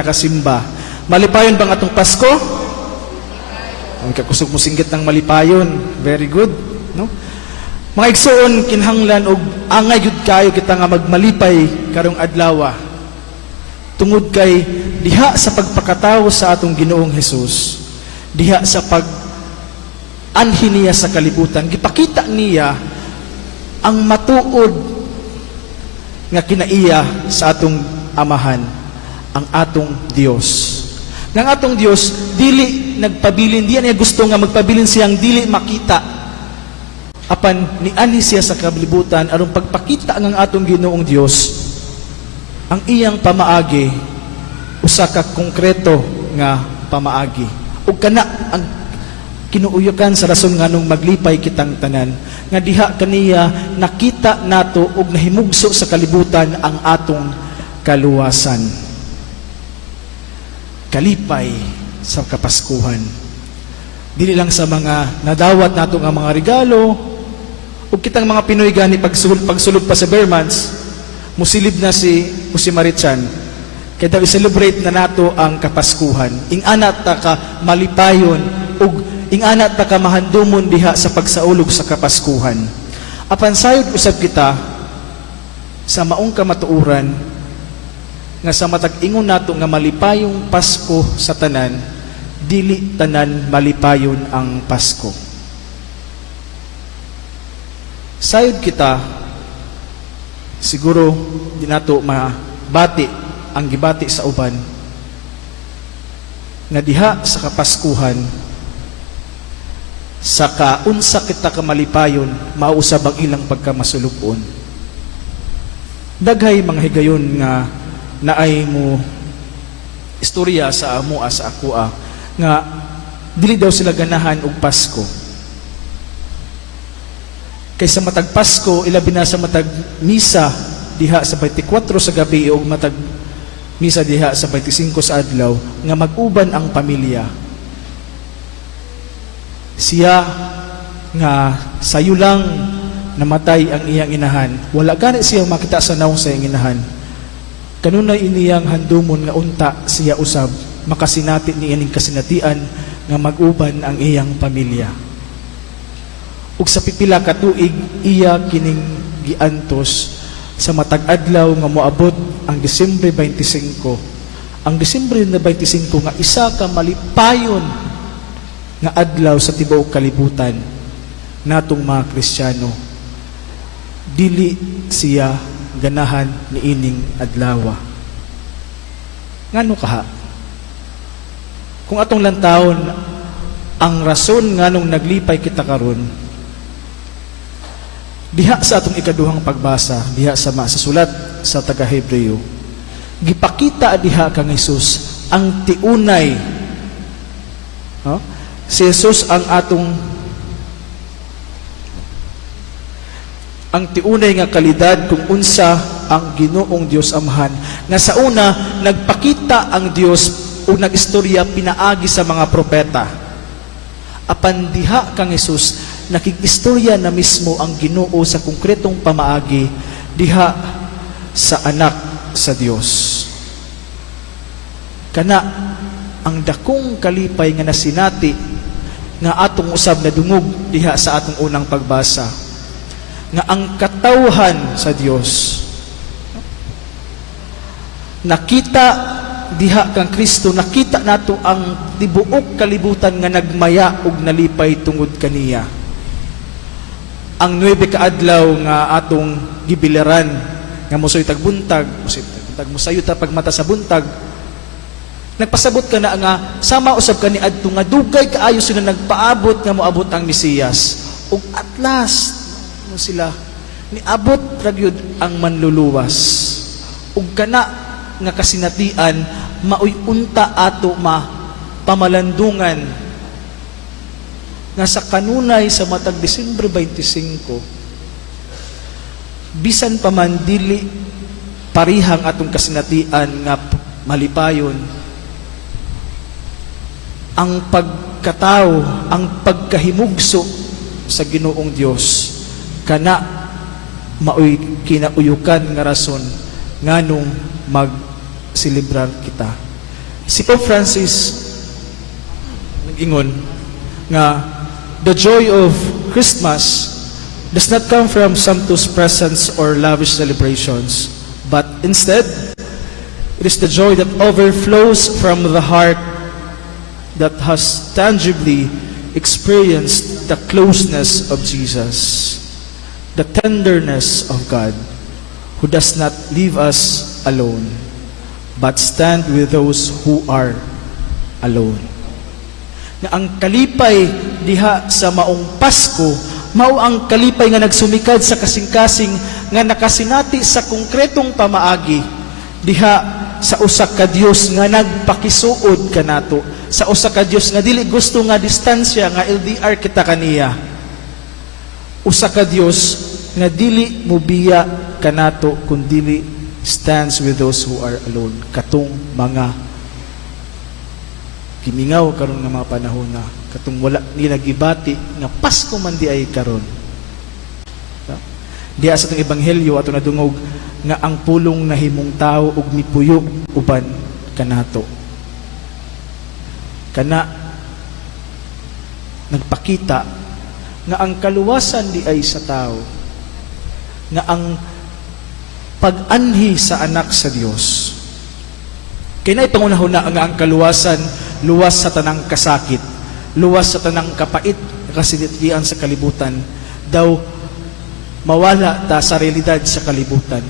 nakasimba. Malipayon bang atong Pasko? Ang kakusog mo singgit ng malipayon. Very good, no? Mga igsoon, kinhanglan og angay gyud kayo kita nga magmalipay karong adlaw. Tungod kay diha sa pagpakatawo sa atong Ginoong Hesus, diha sa anhi niya sa kalibutan, gipakita niya ang matuod nga kinaiya sa atong amahan, ang atong Dios. Ng atong Dios dili nagpabilin, diya niya gusto nga magpabilin siyang dili makita. Apan niani siya sa kalibutan aron pagpakita ng atong Ginoong Dios ang iyang pamaagi, usa ka konkreto nga pamaagi. Ug kana ang kinuuyokan sa rason nganong maglipay kitang tanan, nga diha kaniya nakita nato ug nahimugso sa kalibutan ang atong kaluwasan. Kalipay sa Kapaskuhan. Dili lang sa mga nadawat nato nga mga regalo, ug kitang mga Pinoy gani pagsulod pa sa Bermans, musilib na si Maritsan, kaya daw i-celebrate na nato ang Kapaskuhan. Ingana ta ka malipayon ug ingana ta ka mahandumon diha sa pagsaulog sa Kapaskuhan. Apan sayod usab kita sa maong kamatuoran nga sa matag ingon nato nga malipayong Pasko sa tanan, dili tanan malipayon ang Pasko. Sayod kita siguro di nato mabati ang gibati sa uban nga diha sa Kapaskuhan, sa kaunsa kita kamalipayon, mausab ang ilang pagkamasulupon. Daghay mga higayon nga naay mo istorya sa amo sa akoa nga dili daw sila ganahan og Pasko. Kaysa matag Pasko, ilabi na sa matag misa diha sa 24 sa gabi o matag misa diha sa 25 sa adlaw, nga mag-uban ang pamilya. Siya nga sayo lang namatay ang iyang inahan, wala gani siya makita sa naong sa iyang inahan. Kanunay iniyang handumon nga unta siya usab makasinati niya ning kasinatian nga mag-uban ang iyang pamilya. Ug sa pipila ka tuig iya kining giantos sa matag adlaw nga moabot ang Disyembre 25. Ang Disyembre na 25 nga isa ka malipayon nga adlaw sa tibuok kalibutan natong mga Kristiyano. Dili siya ganahan ni ining adlaw. Ngano kaha? Kung atong lantawon ang rason nganong naglipay kita karon, diha sa atong ikaduhang pagbasa, diha sa sulat sa taga-Hebreo, gipakita diha kang Hesus ang tiunay. Si Hesus ang tiunay nga kalidad kung unsa ang Ginoong Dios Amahan, nga sa una nagpakita ang Dios o nagistorya pinaagi sa mga propeta. Apan diha kang Hesus nakigistorya na mismo ang Ginoo sa konkretong pamaagi diha sa anak sa Dios. Kana ang dakong kalipay nga nasinati nga atong usab na dungog diha sa atong unang pagbasa, nga ang katawhan sa Dios nakita diha kang Kristo, nakita nato ang tibuok kalibutan nga nagmaya ug nalipay tungod kaniya. Ang 9 ka adlaw nga atong gibiliran nga mosoy tag buntag, mosayo ta pagmata sa buntag, nagpasabot ka na nga sama usab kani adto nga dugay kaayo sila nagpaabot nga moabot ang Mesiyas, ug at last mo sila niabot ra gyud ang manluluwas. Ug kana nga kasinatian maoy unta ato pamalandungan nga sa kanunay sa matag Disyembre 25, bisan pa man dili parihang atong kasinatian nga malipayon, ang pagkatao, ang pagkahimugso sa Ginoong Dios, kana maoy kinauyukan nga rason nganong mag-celebrar kita. Si Pope Francis nag-ingon nga the joy of Christmas does not come from sumptuous presents or lavish celebrations, but instead, it is the joy that overflows from the heart that has tangibly experienced the closeness of Jesus, the tenderness of God, who does not leave us alone, but stand with those who are alone. Na ang kalipay diha sa maong Pasko, mao ang kalipay nga nagsumikad sa kasing-kasing nga nakasinati sa konkretong pamaagi diha sa usa ka Dios nga nagpakisuod kanato, sa usa ka Dios nga dili gusto nga distansya nga LDR kita kaniya, usa ka Dios nga dili mubiya kanato kun dili stands with those who are alone, katong mga kimingaw karon nga mga panahon na katong wala nila gibati nga Pasko man di ay karon. Diya sa itong ebanghelyo ato nadungog nga ang pulong nahimong tao ug mipuyo uban kanato. Kana nagpakita nga ang kaluwasan di ay sa tao, nga ang pag-anhi sa anak sa Dios. Kaya na ipangunahuna nga ang kaluwasan luwas sa tanang kasakit, luwas sa tanang kapait, kasinitian sa kalibutan, daw mawala ta sa realidad sa kalibutan.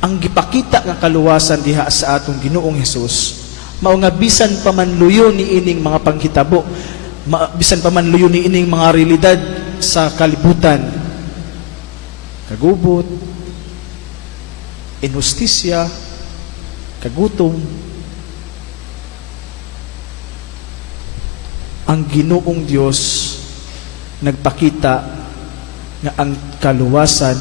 Ang gipakita nga kaluwasan diha sa atong Ginoong Hesus, mao nga bisan pa man luyo ni ining mga panghitabo, bisan pa man luyo ni ining mga realidad sa kalibutan, kagubot, injustisya, kagutom, ang Ginoong Diyos nagpakita nga ang kaluwasan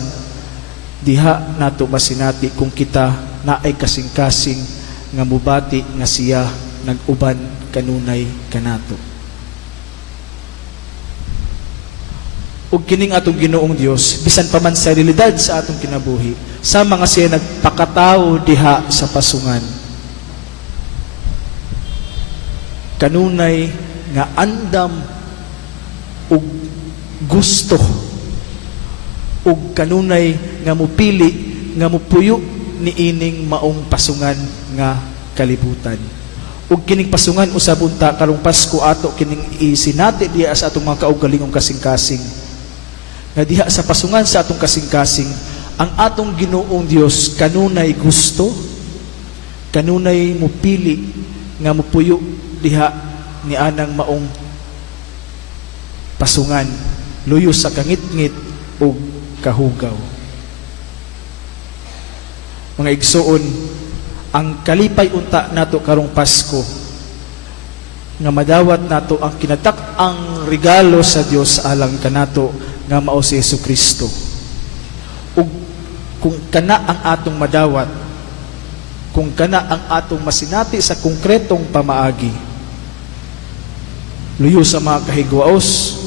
diha nato masinati kung kita naay kasing-kasing nga mubati nga siya nag-uban kanunay kanato. Ug kining atong Ginoong Dios bisan pa man sa realidad sa atong kinabuhi, sa mga siya nagpakatao diha sa pasungan, kanunay nga andam ug gusto ug kanunay nga mupili nga mupuyo ni ining maong pasungan nga kalibutan. Ug kining pasungan usab unta karong Pasko ato kining isinati diha sa atong mga kaugalingong kasing-kasing, nga diha sa pasungan sa atong kasing-kasing ang atong Ginoong Dios kanunay gusto, kanunay mupili nga mupuyo diha ni anang maong pasungan, luyo sa kangit-ngit o kahugaw. Mga igsoon, ang kalipay unta nato karong Pasko nga madawat nato ang kinatak-ang regalo sa Dios alang kanato nga mao si Jesucristo. Ug kung kana ang atong madawat, kung kana ang atong masinati sa konkretong pamaagi, luyo sa mga kahigwaos,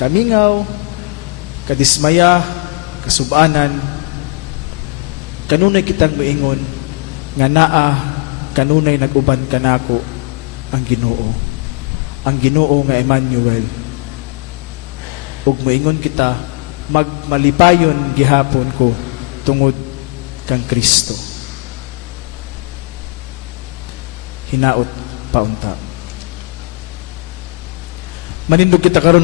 kamingaw, kadismaya, kasubanan, kanunay kitang moingon nga naa kanunay nag-uban kanako ang Ginoo, ang Ginoo nga Emmanuel. Ug moingon kita magmalipayon gihapon ko tungod kang Kristo. Hinaot paunta. Manindog kita karon